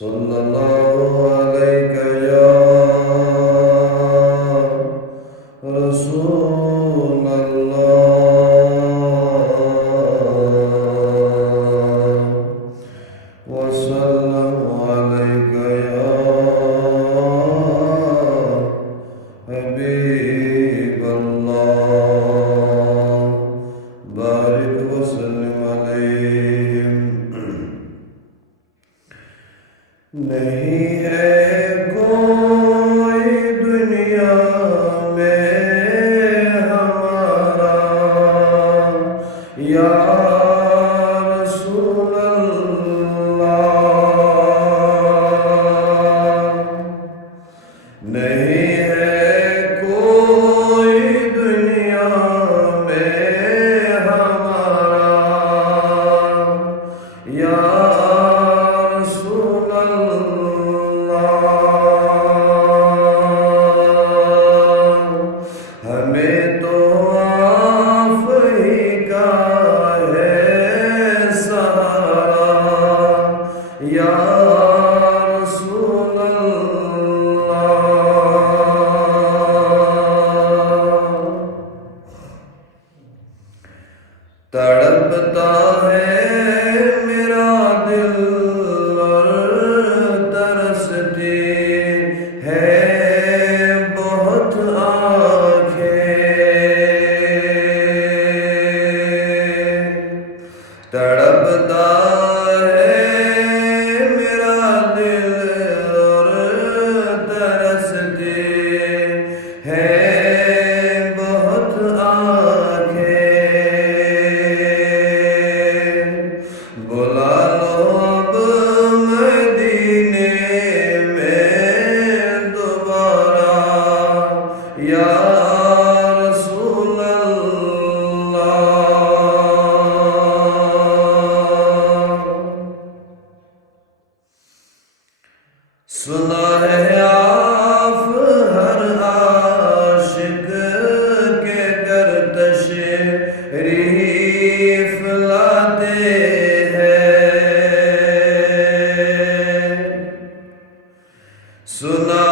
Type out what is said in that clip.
صلی اللہ علیہ یا رسول اللہ وسلم علیہ یا حبیب اللہ بارک وسلم علیہ۔ نہیں ہے کوئی دنیا میں ہمارا یا رسول اللہ، نہیں ہے کوئی دنیا میں ہمارا یا رسول اللہ، ہمیں تو آپ ہی کا ہے سہارا یا رسول اللہ۔ تڑپتا ہے میرا دل اور ترستی ہے بہت آنکھیں، تڑپتا ہے میرا دل اور ترستی ہے بہت آنکھیں، بلا لو اب مدینے میں دوبارہ یا رسول اللہ۔ سنا ہے آپ ہر عاشق کے در تشریف لاتے ہیں، سنا